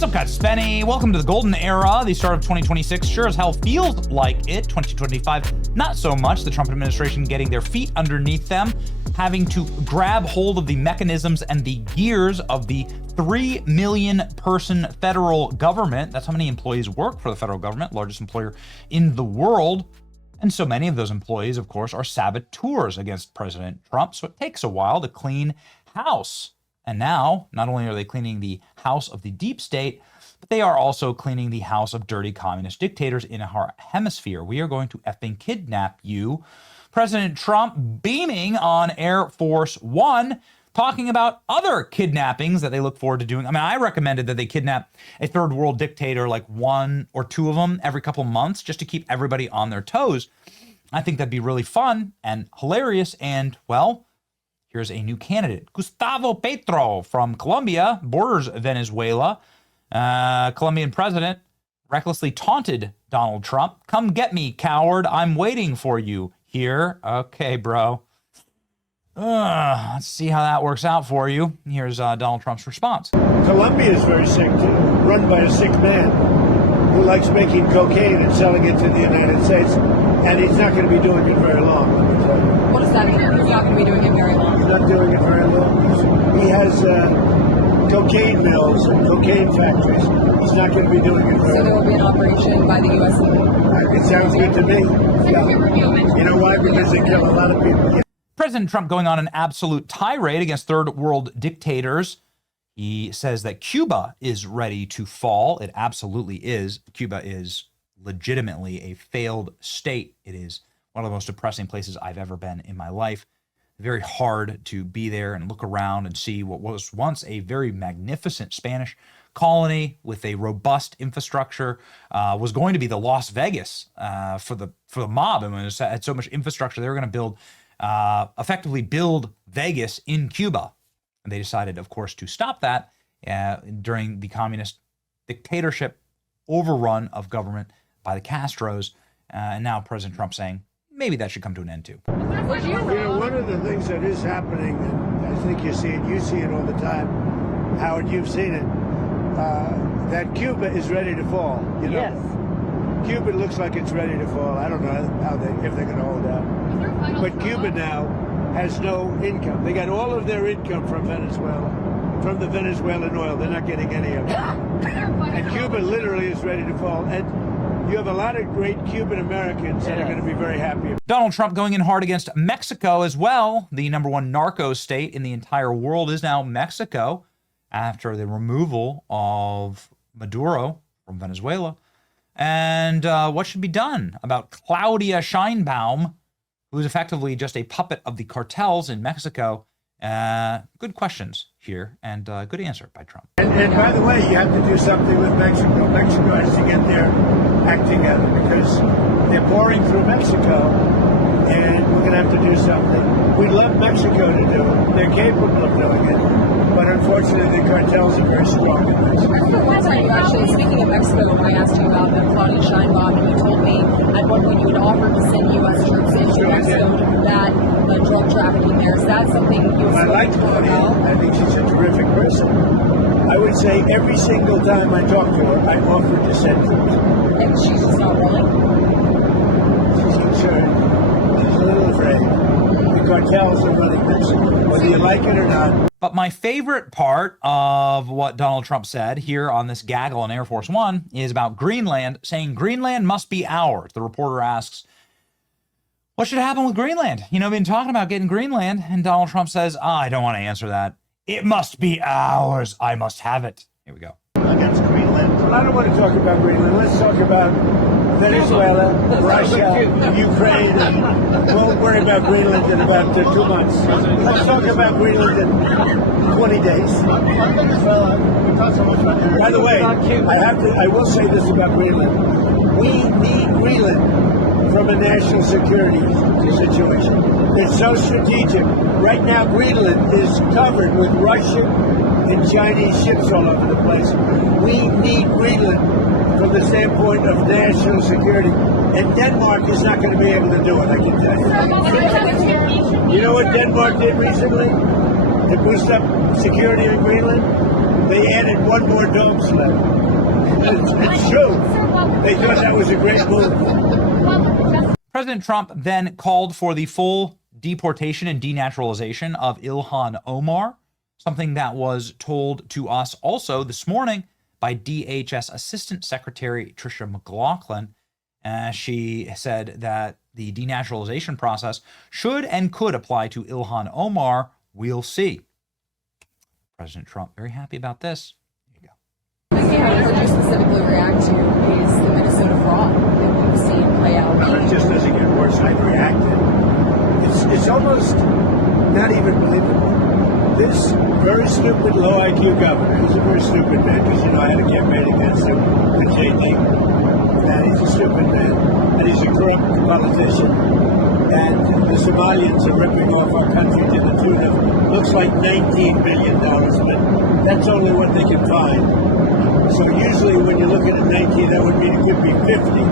What's up, guys? Spenny. Welcome to the golden era. The start of 2026 sure as hell feels like it. 2025, not so much. The Trump administration getting their feet underneath them, having to grab hold of the mechanisms and the gears of the 3 million person federal government. That's how many employees work for the federal government, largest employer in the world. And so many of those employees, of course, are saboteurs against President Trump. So it takes a while to clean house. And now, not only are they cleaning the house of the deep state, but they are also cleaning the house of dirty communist dictators in our hemisphere. We are going to effing kidnap you. President Trump beaming on Air Force One, talking about other kidnappings that they look forward to doing. I mean, I recommended that they kidnap a third world dictator, like one or two of them every couple months, just to keep everybody on their toes. I think that'd be really fun and hilarious. And, well, here's a new candidate, Gustavo Petro from Colombia, borders Venezuela. Colombian president recklessly taunted Donald Trump. "Come get me, coward. I'm waiting for you here." Okay, bro. Let's see how that works out for you. Here's Donald Trump's response. Colombia is very sick, too, run by a sick man who likes making cocaine and selling it to the United States. And he's not going to be doing it very long, let me tell you. What does that mean? He's not going to be doing it very long. He's not doing it very long. He has cocaine mills and cocaine factories. He's not going to be doing it very long. So there will be an operation by the U.S. It sounds good to me. Yeah. You know why? Because they kill a lot of people. Yeah. President Trump going on an absolute tirade against third world dictators. He says that Cuba is ready to fall. It absolutely is. Cuba is legitimately a failed state. It is one of the most depressing places I've ever been in my life. Very hard to be there and look around and see what was once a very magnificent Spanish colony with a robust infrastructure. Was going to be the Las Vegas for the mob. I mean, it had so much infrastructure. They were going to effectively build Vegas in Cuba. And they decided, of course, to stop that during the communist dictatorship overrun of government by the Castros. And now President Trump saying maybe that should come to an end too. You know, one of the things that is happening, and I think you see it all the time, Howard, you've seen it, that Cuba is ready to fall. You know? Yes. Cuba looks like it's ready to fall. I don't know if they're going to hold out. But Cuba now has no income. They got all of their income from Venezuela, from the Venezuelan oil. They're not getting any of it. And Cuba literally is ready to fall. And you have a lot of great Cuban Americans that are going to be very happy. Donald Trump going in hard against Mexico as well. The number one narco state in the entire world is now Mexico after the removal of Maduro from Venezuela. And what should be done about Claudia Sheinbaum, who is effectively just a puppet of the cartels in Mexico? Good questions here, and good answer by Trump. And by the way, you have to do something with Mexico. Mexico has to get their act together because they're pouring through Mexico, and we're going to have to do something. We love Mexico to do it. They're capable of doing it. But unfortunately, the cartels are very strong in Mexico. That's the last time you actually, speaking of Mexico, I asked you about the Claudia Sheinbaum, and you told me at one point you had offered to send U.S. troops into Mexico to combat drug trafficking there. Is that something you would I like Claudia. I think she's a terrific person. I would say every single time I talk to her, I offer to send troops. And she's just not willing? She's concerned. She's a little afraid. The cartels are running Mexico, whether you like it or not. But my favorite part of what Donald Trump said here on this gaggle on Air Force One is about Greenland, saying Greenland must be ours. The reporter asks, what should happen with Greenland? You know, we've been talking about getting Greenland, and Donald Trump says, I don't want to answer that. It must be ours. I must have it. Here we go. Against Greenland. Well, I don't want to talk about Greenland. Let's talk about Venezuela, Russia, Ukraine, and we'll worry about Greenland in about 2 months. Let's talk about Greenland in 20 days. By the way, I will say this about Greenland. We need Greenland from a national security situation. It's so strategic. Right now, Greenland is covered with Russian and Chinese ships all over the place. We need Greenland from the standpoint of national security. And Denmark is not going to be able to do it, I can tell you. You know what Denmark did recently to boost up security in Greenland? they added one more dog sled. It's true. They thought that was a great move. President Trump then called for the full deportation and denaturalization of Ilhan Omar, something that was told to us also this morning by DHS Assistant Secretary Tricia McLaughlin. She said that the denaturalization process should and could apply to Ilhan Omar. We'll see. President Trump very happy about this. Here you go. The thing I heard you specifically react to is the Minnesota fraud that we've seen play out. Well, it just doesn't get worse. I've reacted. It's almost not even believable. This very stupid, low IQ governor, he's a very stupid man, because I had a campaign against him, the JD, and he's a stupid man, and he's a corrupt politician, and the Somalians are ripping off our country to the tune of, looks like $19 billion, but that's only what they can find. So usually when you're looking at 19, that would mean it could be 50,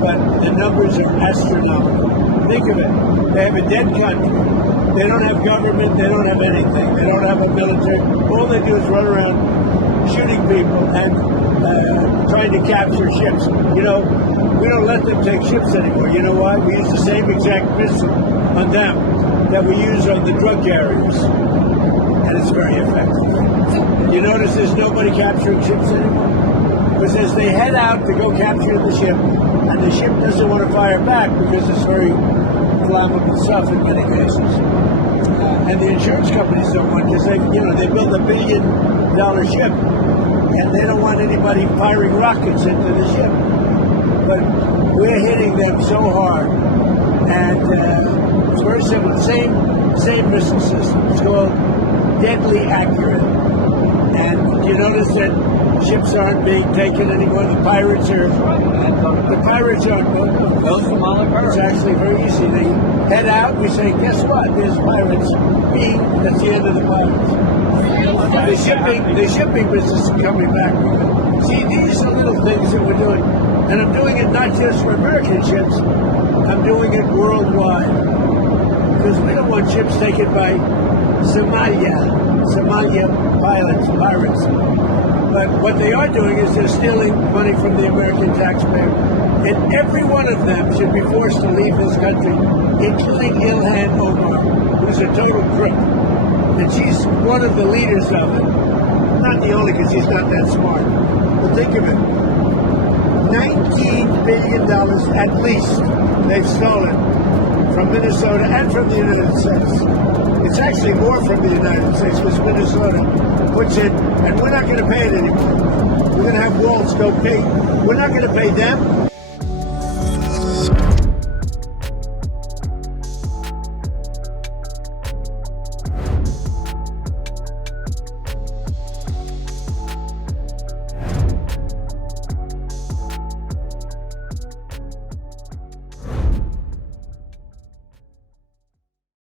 but the numbers are astronomical. Think of it. They have a dead country. They don't have government. They don't have anything. They don't have a military. All they do is run around shooting people and trying to capture ships. You know, we don't let them take ships anymore. You know why? We use the same exact missile on them that we use on the drug carriers. And it's very effective. You notice there's nobody capturing ships anymore? Because as they head out to go capture the ship, and the ship doesn't want to fire back because it's very flammable stuff in many cases. And the insurance companies don't want, because they build $1 billion ship, and they don't want anybody firing rockets into the ship. But we're hitting them so hard, and it's very simple. Same missile system. It's called deadly accurate. And you notice that ships aren't being taken anymore. The pirates aren't. It's actually very easy. They head out. We say, guess what? There's pirates. That's the end of the pirates. The shipping business is coming back. See, these are little things that we're doing, and I'm doing it not just for American ships. I'm doing it worldwide, because we don't want ships taken by Somalia pirates. But what they are doing is they're stealing money from the American taxpayer. And every one of them should be forced to leave this country, including Ilhan Omar, who's a total crook. And she's one of the leaders of it. Not the only, because she's not that smart. But think of it. $19 billion at least they've stolen from Minnesota and from the United States. It's actually more from the United States, because Minnesota puts it, and we're not going to pay it anymore. We're going to have Waltz go pay. We're not going to pay them.